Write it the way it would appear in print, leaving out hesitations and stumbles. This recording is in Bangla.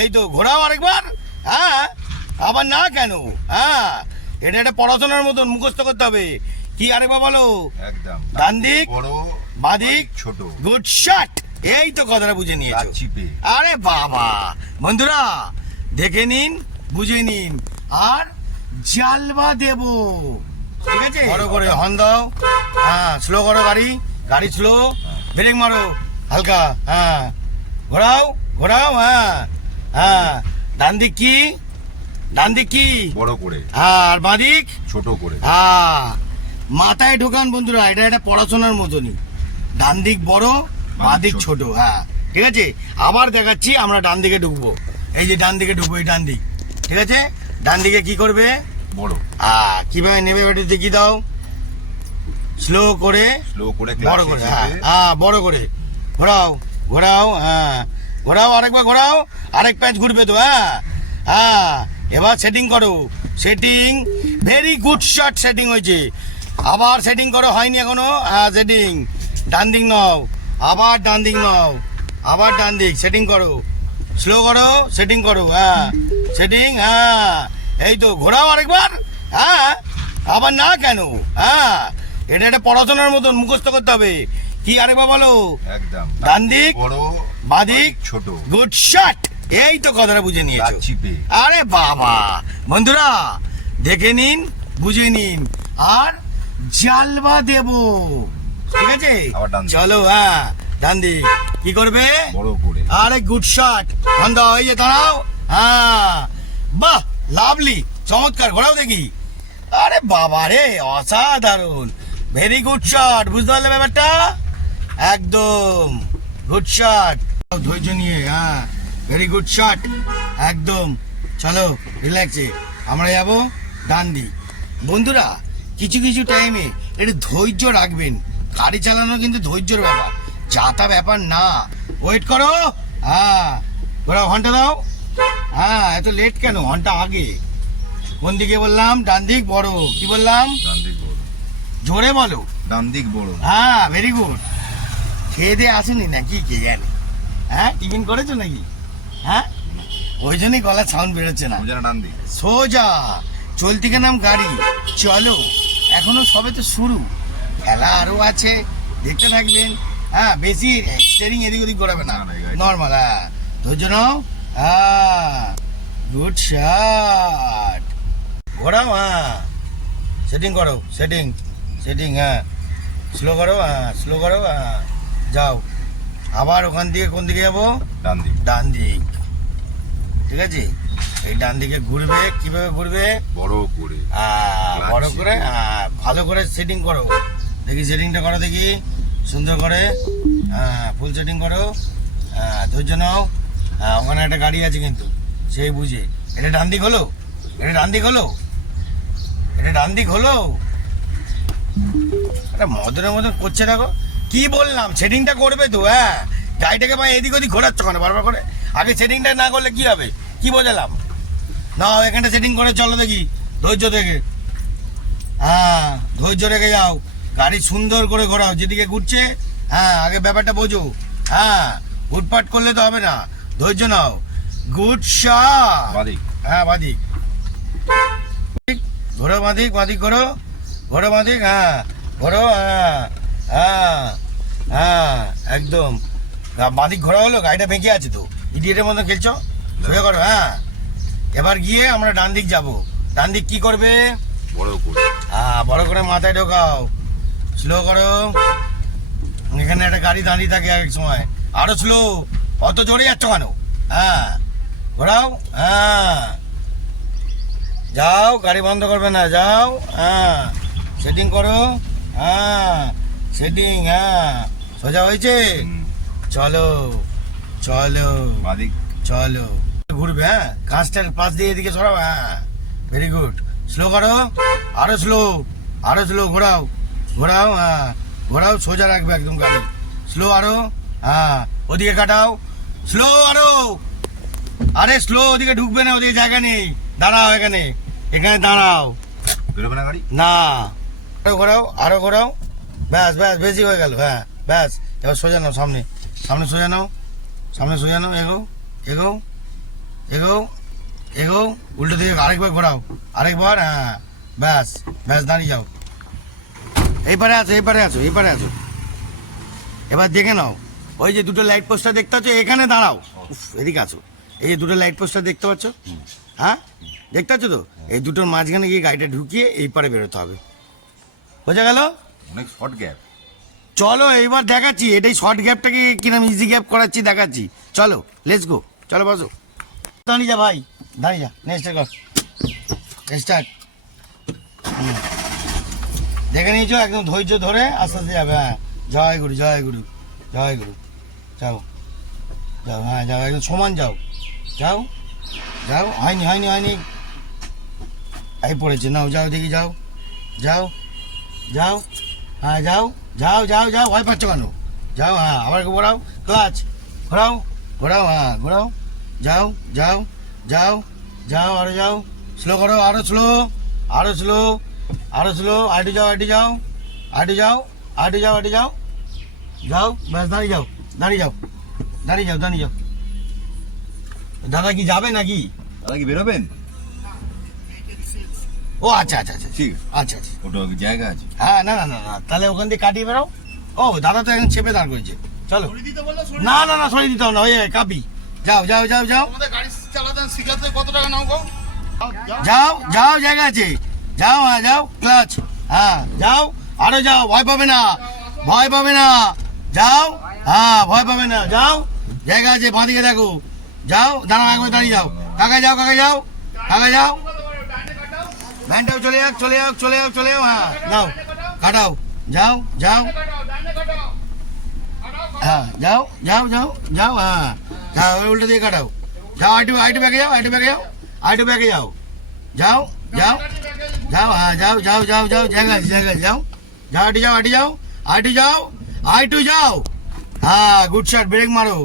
এই তো ঘোরাও আরেকবার। হ্যাঁ, আবার না কেন? হ্যাঁ, এটা একটা পড়াশোনার মতন মুখস্থ করতে হবে। কি আরেকবার বলো? একদম। ডান দিক, বড়, বাঁ দিক, ছোট। Good shot. এই তো কথাটা বুঝে নিয়েছো। চিপে। আরে বাবা, বন্ধুরা দেখে নিন, বুঝে নিন, আর জালবা দেব। ঠিক আছে, বড় করে হর্ন দাও। হ্যাঁ, স্লো করো গাড়ি, গাড়ি স্লো। ব্রেক মারো হালকা। হ্যাঁ, ঘোরাও ঘোরাও। হ্যাঁ হ্যাঁ, ডান দিক কি? ডান দিক কি? বড় করে। হ্যাঁ, আর বাঁ দিক ছোট করে। হ্যাঁ, মাথায় ঢোকান বন্ধুরা, এটা একটা পড়াশোনার মতনই। ডান দিক বড়, বাঁ দিক ছোট। হ্যাঁ, ঠিক আছে। আবার দেখাচ্ছি, আমরা ডান দিকে ঢুকবো। এই যে ডান দিকে ঢুকবো, এই ডান দিক। ঠিক আছে, ডান দিকে কি করবে? বড়। কিভাবে নেবে একটু দেখি দাও। স্লো করে, স্লো করে, বড় করে। হ্যাঁ হ্যাঁ, বড় করে ঘোরাও ঘোরাও। হ্যাঁ, ঘোরাও আরেকবার, ঘোরাও। আরেক প্যাচ ঘুরবে তো। হ্যাঁ হ্যাঁ, এবার সেটিং করো। Setting, very good shot. Setting হয়েছে। আবার সেটিং করো, হয়নি এখনো। হ্যাঁ, সেটিং। ডান দিক নাও, আবার ডান দিক নাও, আবার ডান দিক। সেটিং করো, স্লো করো, সেটিং করো। হ্যাঁ, সেটিং। হ্যাঁ, এই তো ঘোরাও আরেকবার। হ্যাঁ, আবার না কেন? হ্যাঁ, এটা একটা পড়াশোনার মতন মুখস্থ করতে হবে। কি আরেকবার বলো? একদম। ডান দিক, বড়, বাঁ দিক, ছোট। Good shot. এই তো কথাটা বুঝে নিয়েছো। চিপে। আরে বাবা, বন্ধুরা দেখে নিন, বুঝে নিন, আর জালবা দেব। ঠিক আছে, আবার ডান দিক। চলো। হ্যাঁ, ডান দিক কি করবে? বড় করে। আরে গুড শট। দাও, এই যে দাঁড়াও। হ্যাঁ, বাহ, লাভলি, চমৎকার। ঘোরাও দেখি। আরে বাবা রে, অসাধারণ, ভেরি গুড শট। বুঝতে পারলে ব্যাপারটা? একদম গুড শট, ধৈর্য নিয়ে। হ্যাঁ, ভেরি গুড শট, একদম। চলো রিল্যাক্সে আমরা যাবো ডান দিক। বন্ধুরা কিছু কিছু টাইমে একটু ধৈর্য রাখবেন। গাড়ি চালানো কিন্তু ধৈর্যর ব্যাপার, যা তা ব্যাপার না। ওয়েট করো। হ্যাঁ, ওরা হর্নটা দাও। হ্যাঁ, এত লেট কেন? হর্নটা আগে। কোন দিকে বললাম? ডান দিক বড়। কি বললাম? ডান দিক বড়। জোরে বলো। ডান দিক বড়। হ্যাঁ, ভেরি গুড। খেয়ে দিয়ে আসেনি নাকি কে জানে? হ্যাঁ, টিফিন করেছো নাকি? হ্যাঁ, ওই জন্যই গলার সাউন্ড বেরোচ্ছে না। সোজা ডান দিক। সোজা চলতি কে নাম গাড়ি। চলো, এখনো সবে তো শুরু, খেলা আরো আছে, দেখতে থাকবেন। হ্যাঁ, বেশি স্টিয়ারিং এদিক ওদিক ঘোরাবে না, না, না, এই গাড়ি- নর্মাল। হ্যাঁ, ধৈর্য নাও। হ্যাঁ, গুড শট। ঘোরাও। হ্যাঁ, সেটিং করো। Setting, setting. হ্যাঁ, স্লো করো। হ্যাঁ, স্লো করো। হ্যাঁ, যাও। আবার ওখান থেকে কোন দিকে যাবো? ডান দিক। ডান দিক। ঠিক আছে, এই ডান দিকে ঘুরবে। কিভাবে ঘুরবে? বড় করে। বড় করে। ভালো করে সেটিং করো দেখি। সেটিংটা করো দেখি, সুন্দর করে। ফুল সেটিং করো। ধৈর্য নাও। ওখানে একটা গাড়ি আছে কিন্তু, সেই বুঝে। এটা ডান দিক হলো, এটা ডান দিক হলো, এটা ডান দিক হলো। এটা মদনের মতন করছে দেখো। কি বললাম? সেটিংটা করবে তো। হ্যাঁ, গাড়িটাকে ভাই এদিক ওদিক ঘোরাচ্ছ কেন বারবার করে? আগে সেটিংটা না করলে কি হবে? কি বোঝালাম? না, এখানটা সেটিং করে চলো দেখি, ধৈর্য দেখে। হ্যাঁ, ধৈর্য রেখে যাও। গাড়ি সুন্দর করে ঘোরাও, যেদিকে ঘুরছে। হ্যাঁ, আগে ব্যাপারটা বোঝো। হ্যাঁ, হুটপাট করলে তো হবে না, ধৈর্য নাও। Good shot. বাদিক। হ্যাঁ, বাদিক ঘোরো, বাদিক, বাদিক ঘোরো, ঘোরো বাদিক। হ্যাঁ, ঘোরো। হ্যাঁ হ্যাঁ হ্যাঁ, একদম বাদিক ঘোরা হলো। গাড়িটা বেঁকে আছে তো, ইডিয়েটের মতো খেলছো। সোজা করো। হ্যাঁ, এবার গিয়ে আমরা ডান দিক যাবো। ডান দিক কি করবে? বড় করে। হ্যাঁ, বড় করে মাথায় ঢোকাও, স্লো করো। এখানে একটা গাড়ি দাঁড়িয়ে থাকে এক সময়, আরো স্লো। অত জোরে যাচ্ছ কেন? হ্যাঁ, ঘোরাও। হ্যাঁ, যাও, গাড়ি বন্ধ করবে না, যাও। হ্যাঁ, সেটিং করো। হ্যাঁ, সেটিং। হ্যাঁ, সোজা হয়েছে। চলো চলো বাদিক। চলো, ঘুরবে। হ্যাঁ, কাঁচটার পাশ দিয়ে এদিকে সরাও। হ্যাঁ, ভেরি গুড। স্লো করো, আরো স্লো, আরো স্লো। ঘোরাও ঘোরাও। হ্যাঁ, ঘোরাও, সোজা রাখবে একদম গাড়ি। স্লো আরো। হ্যাঁ, ওদিকে কাটাও, স্লো আরো। আরে স্লো, ওদিকে ঢুকবে না, ওদিকে জায়গা নেই। দাঁড়াও এখানে, এখানে দাঁড়াও। বেরোবে না গাড়ি? না, আরো ঘোরাও, আরো ঘোরাও। ব্যাস ব্যাস, বেশি হয়ে গেল। হ্যাঁ, ব্যাস। এবার সোজা নাও, সামনে, সামনে সোজা নাও, সামনে সোজা নাও। এগো এগো এগো এগো, উল্টো দিকে আরেকবার ঘোরাও, আরেকবার, হ্যাঁ ব্যাস ব্যাস, দাঁড়িয়ে যাও। এইপারে আছো, এইপারে আছো, এইপারে আছো। এবার দেখে নাও, ওই যে দুটো লাইট পোস্টার দেখতে পাচ্ছ, এখানে দাঁড়াও। উফ, এদিকে আছো। এই যে দুটো লাইট পোস্টার দেখতে পাচ্ছ, হ্যাঁ দেখতে পাচ্ছ তো, এই দুটোর মাঝখানে গিয়ে গাড়িটা ঢুকিয়ে এই পারে বেরোতে হবে। বোঝা গেল? অনেক শর্ট গ্যাপ। চলো এইবার দেখাচ্ছি, এটাই শর্ট গ্যাপটাকে কিরম ইজি গ্যাপ করাচ্ছি দেখাচ্ছি। চলো লেটস গো, চলো বসো। দাঁড়িয়ে যা ভাই, দাঁড়িয়ে যা, নেক্সট কর, স্টার্ট। দেখে নিয়েছো, একদম ধৈর্য ধরে আস্তে আস্তে যাবে। হ্যাঁ, জয় গুরু, জয় গুরু, জয় গুরু। যাও যাও, হ্যাঁ যাও, একদম সমান যাও, যাও যাও। হয়নি হয়নি হয়নি, এই পড়েছে, নাও যাও দেখি, যাও যাও যাও, হ্যাঁ যাও যাও যাও যাও, ভয় পাচ্ছ কেন? যাও, হ্যাঁ আবার ঘোরাও, ক্লাচ ঘোরাও, ঘোরাও, হ্যাঁ ঘোরাও, যাও যাও যাও যাও, আরো যাও, স্লো করো, আরো স্লো, আরো স্লো, আরো স্লো, আইটু যাও, আইটু যাও, আইটু যাও, আইটু যাও, আইটু যাও, যাও ব্যাস, দাঁড়িয়ে যাও, দাঁড়িয়ে যাও, দাঁড়িয়ে যাও, দাঁড়িয়ে যাও। দাদা কি যাবে নাকি? দাদা কি বেরোবেন? ও আচ্ছা আচ্ছা আচ্ছা, ঠিক আচ্ছা আচ্ছা, ওটা জায়গা আছে। হ্যাঁ না না না না, তাহলে ওখান দিয়ে কাটিয়ে বেরো। ও দাদা তো এখন চেপে দাঁড় করেছে, চলো। না না না, সরিয়ে দিতে হবে না, ওই কাপি। যাও যাও যাও যাও, আমাদের গাড়ি চালাতে শিখাতে কত টাকা নাও গো? যাও যাও, জায়গা আছে, যাও, হ্যাঁ যাও, ক্লাচ, হ্যাঁ যাও, আরো যাও, ভয় পাবে না, ভয় পাবে না, যাও, হ্যাঁ ভয় পাবে না, যাও, জায়গা আছে, বাঁদিকে দেখো, যাও, দাঁড়াও, একবার দাঁড়িয়ে যাও, কাকা যাও, কাকা যাও, কাকা যাও, ভ্যানটাও চলে যাও, চলে যাও, চলে যাও, চলে যাও, হ্যাঁ যাও, কাটাও, যাও যাও, হ্যাঁ যাও যাও যাও যাও, হ্যাঁ যাও, উল্টো দিয়ে কাটাও, যাও, আইটু আইটু ব্যাগে যাও, আইটু ব্যাগে যাও, আইটু ব্যাগে যাও, যাও যাও যাও, হ্যাঁ যাও যাও যাও যাও, জায়গা আছে, জায়গা আছে, যাও যাও, আইটু যাও, আইটু যাও, আইটু যাও, আইটু যাও, হ্যাঁ গুড শট, ব্রেক মারো,